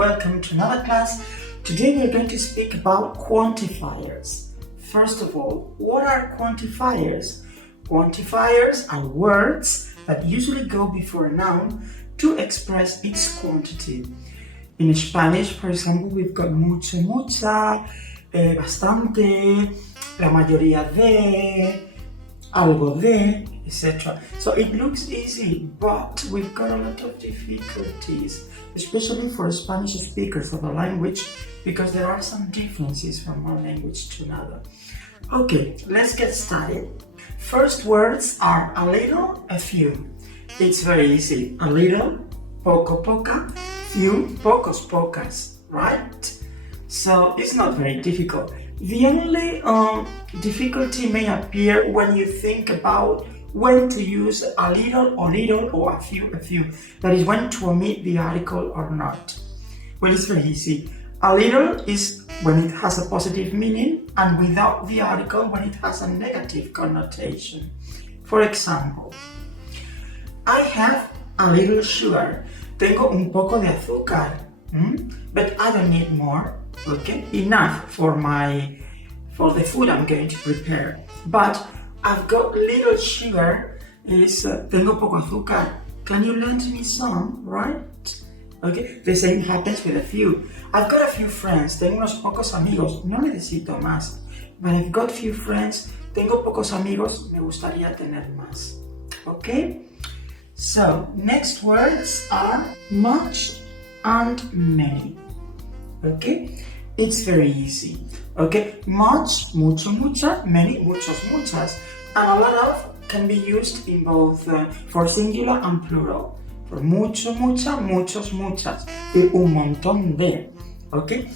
welcome to another class. Today we're going to speak about quantifiers. First of all, what are quantifiers? Quantifiers are words that usually go before a noun to express its quantity. In Spanish, for example, we've got mucho, mucha, bastante, la mayoría de, algo de, etc. So it looks easy, but we've got a lot of difficulties, especially for Spanish speakers of a language, because there are some differences from one language to another. Okay, let's get started. First words are a little, a few. It's very easy. A little, poco, poca, few, pocos, pocas, right? So it's not very difficult. The only difficulty may appear when you think about when to use a little, or a few, a few. That is when to omit the article or not. Well, it's very easy. A little is when it has a positive meaning, and without the article when it has a negative connotation. For example, I have a little sugar. Tengo un poco de azúcar, but I don't need more. Okay, enough for the food I'm going to prepare. But I've got little sugar. Tengo poco azúcar. Can you lend me some, right? Okay, the same happens with a few. I've got a few friends. Tengo unos pocos amigos. No necesito más. But I've got few friends. Tengo pocos amigos. Me gustaría tener más. Okay? So, next words are much and many. Okay? It's very easy. Okay? Much, mucho, mucha, many, muchos, muchas. And a lot of can be used in both for singular and plural. For mucho, mucha, muchos, muchas. Y un montón de. Okay?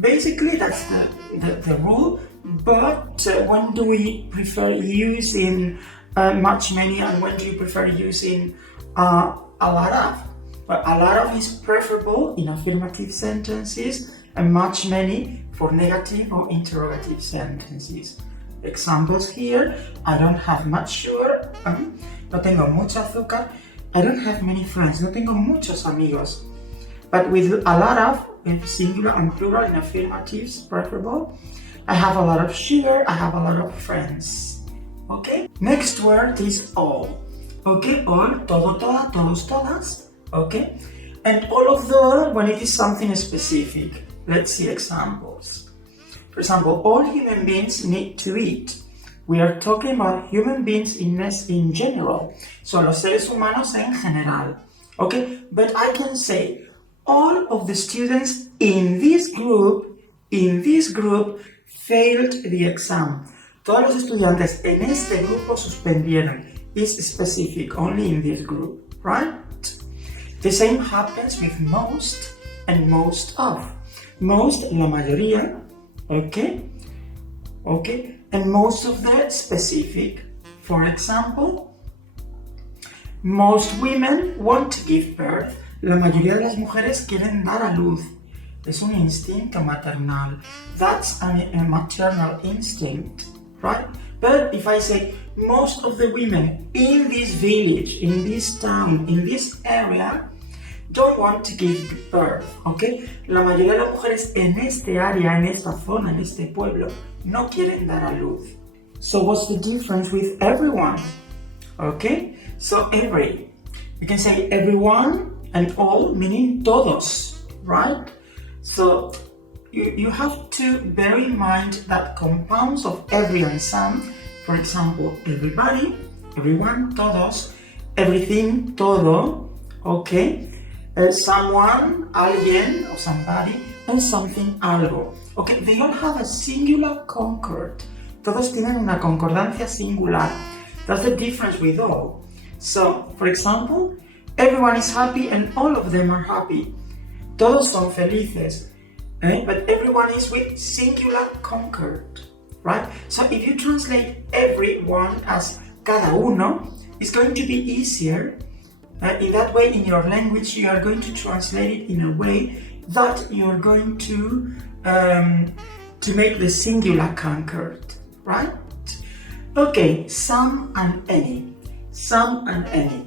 Basically, that's the rule. But when do we prefer using much, many, and when do you prefer using a lot of? But a lot of is preferable in affirmative sentences and much, many for negative or interrogative sentences. Examples here: I don't have much sugar. No tengo mucho azúcar. I don't have many friends. No tengo muchos amigos. But with a lot of, in singular and plural in affirmatives, preferable. I have a lot of sugar. I have a lot of friends. Okay? Next word is all. Okay? All, todo, toda, todos, todas. Okay? And all of the when it is something specific. Let's see examples. For example, all human beings need to eat. We are talking about human beings in general. So los seres humanos en general. Okay? But I can say all of the students in this group failed the exam. Todos los estudiantes en este grupo suspendieron. Is specific, only in this group, right? The same happens with most and most of. Most, la mayoría, okay? Okay? And most of the specific. For example, most women want to give birth. La mayoría de las mujeres quieren dar a luz. Es un instinto maternal. That's a maternal instinct, right? But if I say most of the women in this village, in this town, in this area, don't want to give birth, okay? La mayoría de las mujeres en este área, en esta zona, en este pueblo, no quieren dar a luz. So what's the difference with everyone? Okay? So every. You can say everyone and all, meaning todos, right? So you have to bear in mind that compounds of every and some, for example, everybody, everyone, todos, everything, todo, okay? Someone, alguien, or somebody, and something, algo. Okay, they all have a singular concord. Todos tienen una concordancia singular. That's the difference with all. So, for example, everyone is happy and all of them are happy. Todos son felices. But everyone is with singular concord, right? So if you translate everyone as cada uno, it's going to be easier. In that way, in your language, you are going to translate it in a way that you're going to make the singular concord, right? Okay, some and any. Some and any.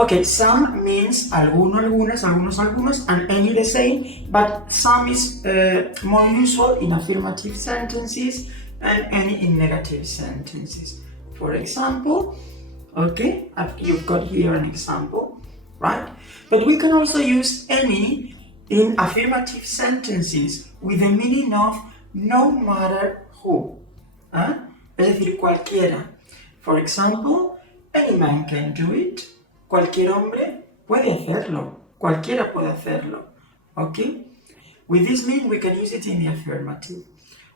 Okay, some means alguno, algunas, algunos, algunos, and any the same, but some is more usual in affirmative sentences and any in negative sentences. For example, okay, you've got here an example, right? But we can also use any in affirmative sentences with the meaning of no matter who. Es decir, cualquiera. For example, any man can do it. Cualquier hombre puede hacerlo. Cualquiera puede hacerlo. Okay? With this meaning, we can use it in the affirmative.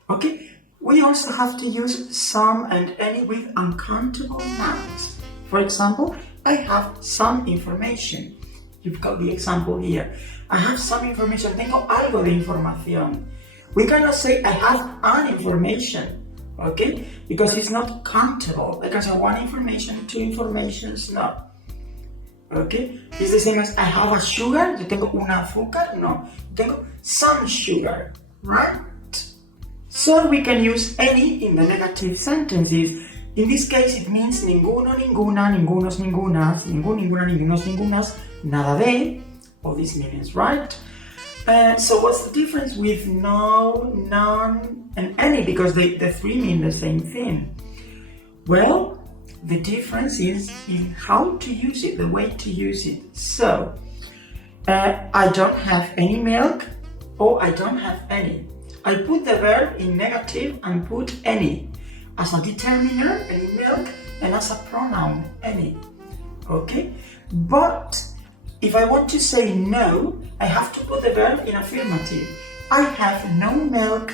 Okay? We also have to use some and any with uncountable nouns. For example, I have some information. You've got the example here. I have some information. Tengo algo de información. We cannot say I have an information. Okay? Because it's not countable. I can say one information, two informations, no. Okay? It's the same as I have a sugar. Yo tengo una azúcar. No. Tengo some sugar. Right? So we can use any in the negative sentences. In this case, it means ninguno, ninguna, ningunos, ningunas, ninguno, ninguna, ningunos, ningunas, nada de, all these meanings, right? So what's the difference with no, none, and any? Because the three mean the same thing. Well, the difference is in how to use it, the way to use it. So, I don't have any milk, or I don't have any. I put the verb in negative and put any as a determiner, any milk, and as a pronoun, any. Okay? But if I want to say no, I have to put the verb in affirmative. I have no milk.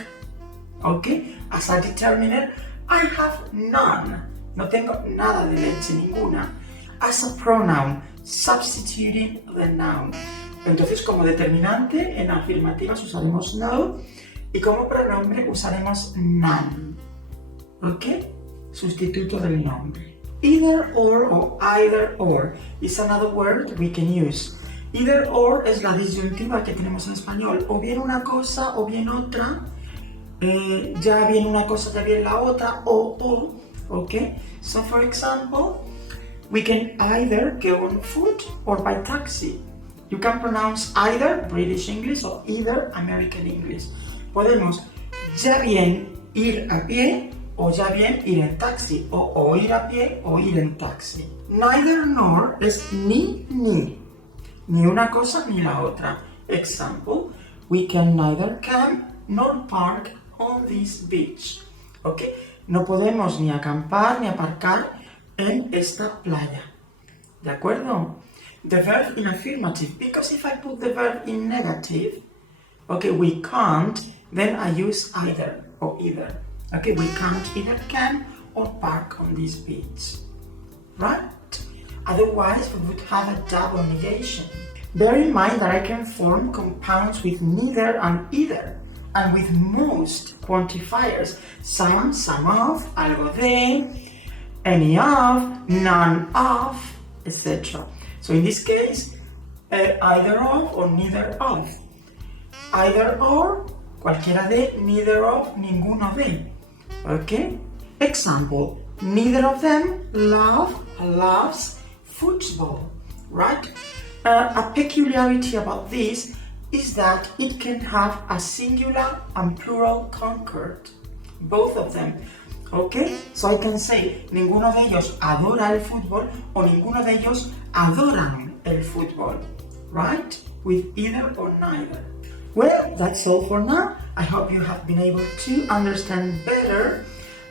Okay? As a determiner, I have none. No tengo nada de leche, ninguna. As a pronoun, substituting the noun. Entonces, como determinante, en afirmativas usaremos no, y como pronombre usaremos none. ¿Ok? Sustituto del nombre. Either or either or is another word we can use. Either or es la disyuntiva que tenemos en español. O bien una cosa o bien otra. Ya bien una cosa, ya bien la otra. O. ¿Ok? So for example, we can either go on foot or by taxi. You can pronounce either British English or either American English. Podemos ya bien ir a pie o ya bien ir en taxi, o ir a pie o ir en taxi. Neither nor es ni. Ni una cosa ni la otra. Example, we can neither camp nor park on this beach. Okay? No podemos ni acampar ni aparcar en esta playa. ¿De acuerdo? The verb in affirmative, because if I put the verb in negative, okay, we can't, then I use either or either. Okay, we can't either camp or park on this beach. Right? Otherwise, we would have a double negation. Bear in mind that I can form compounds with neither and either, and with most quantifiers. Some of, algo de, any of, none of, etc. So in this case, either of or neither of. Either or, cualquiera de, neither of, ninguno de. Okay? Example, neither of them loves football, right? A peculiarity about this is that it can have a singular and plural concord, both of them. Okay? So I can say, ninguno de ellos adora el fútbol o ninguno de ellos adoran el fútbol, right? With either or neither. Well, that's all for now. I hope you have been able to understand better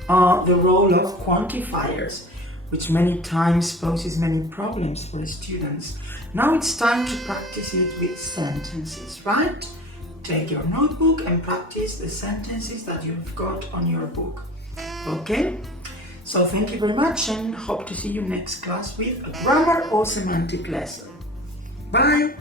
the role of quantifiers, which many times poses many problems for the students. Now it's time to practice it with sentences, right? Take your notebook and practice the sentences that you've got on your book. Okay? So thank you very much and hope to see you next class with a grammar or semantic lesson. Bye!